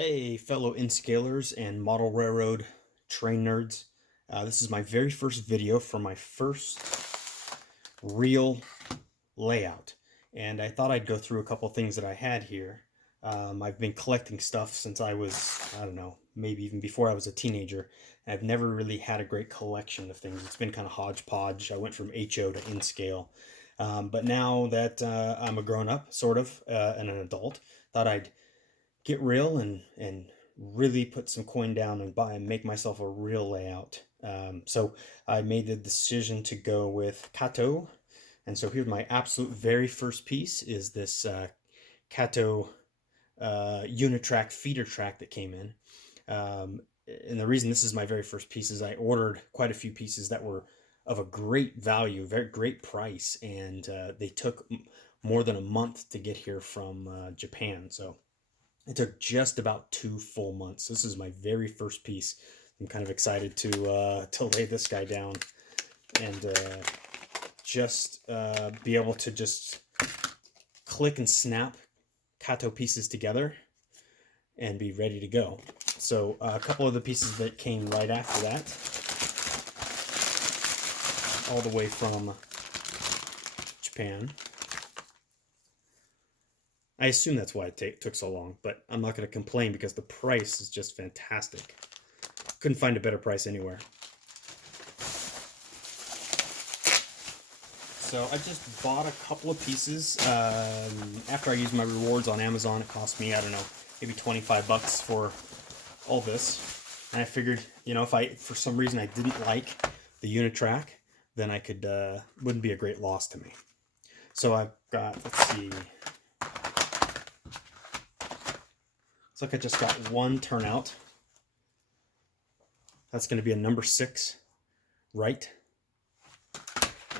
Hey, fellow Inscalers and model railroad train nerds. This is my very first video for my first real layout. And I thought I'd go through a couple things that I had here. I've been collecting stuff since I was, I don't know, maybe even before I was a teenager. And I've never really had a great collection of things. It's been kind of hodgepodge. I went from HO to Inscale. But now that I'm a grown up, sort of, and an adult, thought I'd get real and really put some coin down and buy and make myself a real layout. So I made the decision to go with Kato, and so here's my absolute very first piece is this Kato Unitrack feeder track that came in. And the reason this is my very first piece is I ordered quite a few pieces that were of a great value, very great price, and they took more than a month to get here from Japan. So it took just about 2 full months. This is my very first piece. I'm kind of excited to lay this guy down and just be able to just click and snap Kato pieces together and be ready to go. So a couple of the pieces that came right after that, all the way from Japan. I assume that's why it took so long, but I'm not going to complain because the price is just fantastic. Couldn't find a better price anywhere. So I just bought a couple of pieces. After I used my rewards on Amazon, it cost me, I don't know, maybe 25 bucks for all this. And I figured, you know, if for some reason I didn't like the Unitrack, then I could, wouldn't be a great loss to me. So I've got, let's see. Looks like I just got one turnout. That's going to be a number 6 right.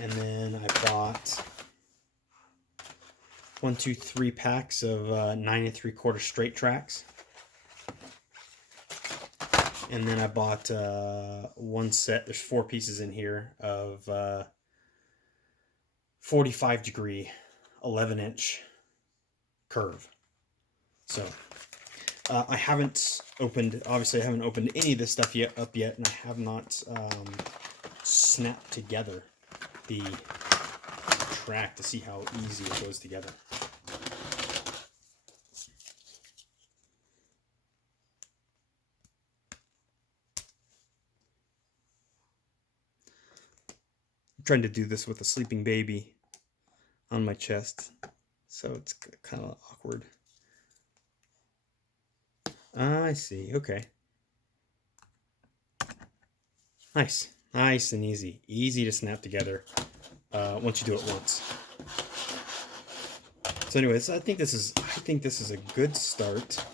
And then I bought 1, 2, 3 packs of 9 3/4 straight tracks. And then I bought one set, there's 4 pieces in here, of 45 degree, 11-inch curve. So I haven't opened, obviously I haven't opened any of this stuff up yet, and I have not snapped together the track to see how easy it goes together. I'm trying to do this with a sleeping baby on my chest, so it's kind of awkward. I see, okay. Nice, nice and easy. Easy to snap together once you do it once. So anyways, I think this is a good start.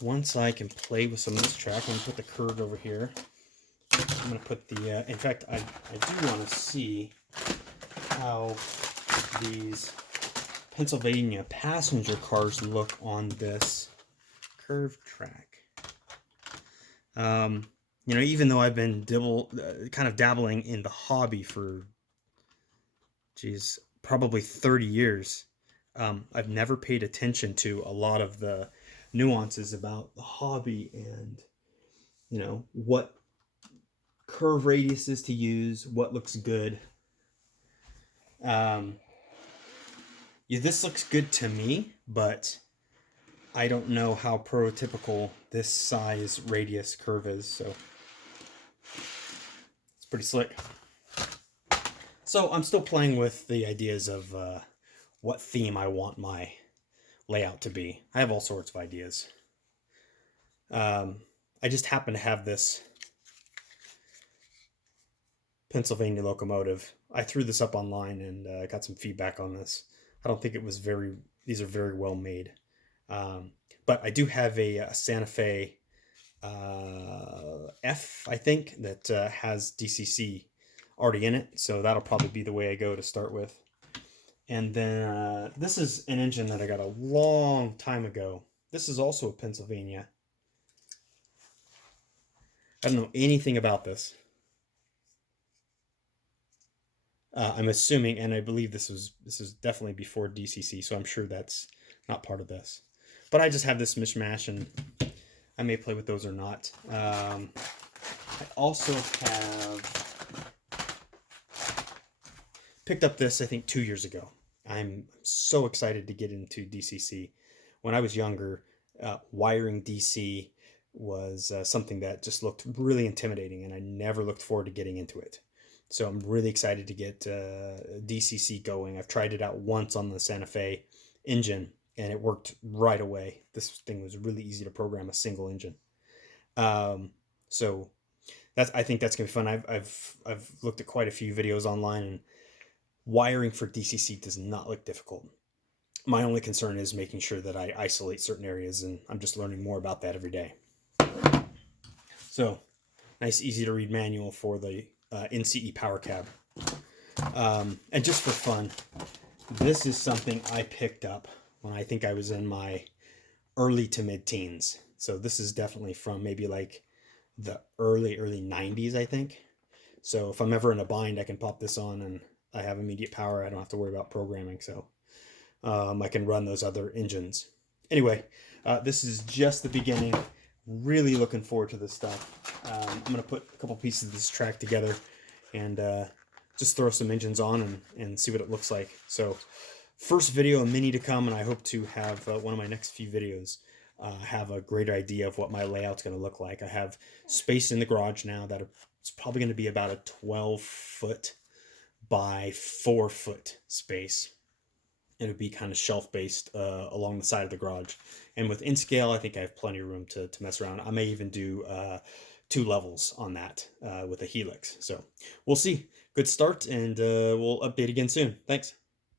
Once I can play with some of this track, I'm going to put the curve over here. I'm going to put the, in fact, I do want to see how these Pennsylvania passenger cars look on this curved track. You know, even though I've been kind of dabbling in the hobby for, geez, probably 30 years, I've never paid attention to a lot of the nuances about the hobby and, you know, what curve radiuses to use, what looks good. Yeah, this looks good to me, but I don't know how prototypical this size radius curve is, so it's pretty slick. So I'm still playing with the ideas of what theme I want my layout to be. I have all sorts of ideas. I just happen to have this Pennsylvania locomotive. I threw this up online and got some feedback on this. I don't think it was these are very well made. But I do have a Santa Fe F, I think, that has DCC already in it. So that'll probably be the way I go to start with. And then this is an engine that I got a long time ago. This is also a Pennsylvania. I don't know anything about this. I'm assuming, and I believe this is definitely before DCC, so I'm sure that's not part of this. But I just have this mishmash, and I may play with those or not. I also have picked up this, I think, 2 years ago. I'm so excited to get into DCC. When I was younger, wiring DC was something that just looked really intimidating, and I never looked forward to getting into it. So I'm really excited to get DCC going. I've tried it out once on the Santa Fe engine, and it worked right away. This thing was really easy to program, a single engine. So I think that's gonna be fun. I've looked at quite a few videos online, and wiring for DCC does not look difficult. My only concern is making sure that I isolate certain areas, and I'm just learning more about that every day. So, nice, easy to read manual for the NCE power cab. And just for fun, this is something I picked up when I think I was in my early to mid-teens. So this is definitely from maybe like the early 90s, I think. So if I'm ever in a bind, I can pop this on and I have immediate power. I don't have to worry about programming. So I can run those other engines. Anyway, this is just the beginning. Really looking forward to this stuff. I'm going to put a couple pieces of this track together and just throw some engines on and see what it looks like. So first video, a mini to come, and I hope to have one of my next few videos have a great idea of what my layout's going to look like. I have space in the garage now that it's probably going to be about a 12-foot by 4-foot space. It'll be kind of shelf-based along the side of the garage. And with InScale, I think I have plenty of room to mess around. I may even do 2 levels on that with a helix. So we'll see. Good start, and we'll update again soon. Thanks.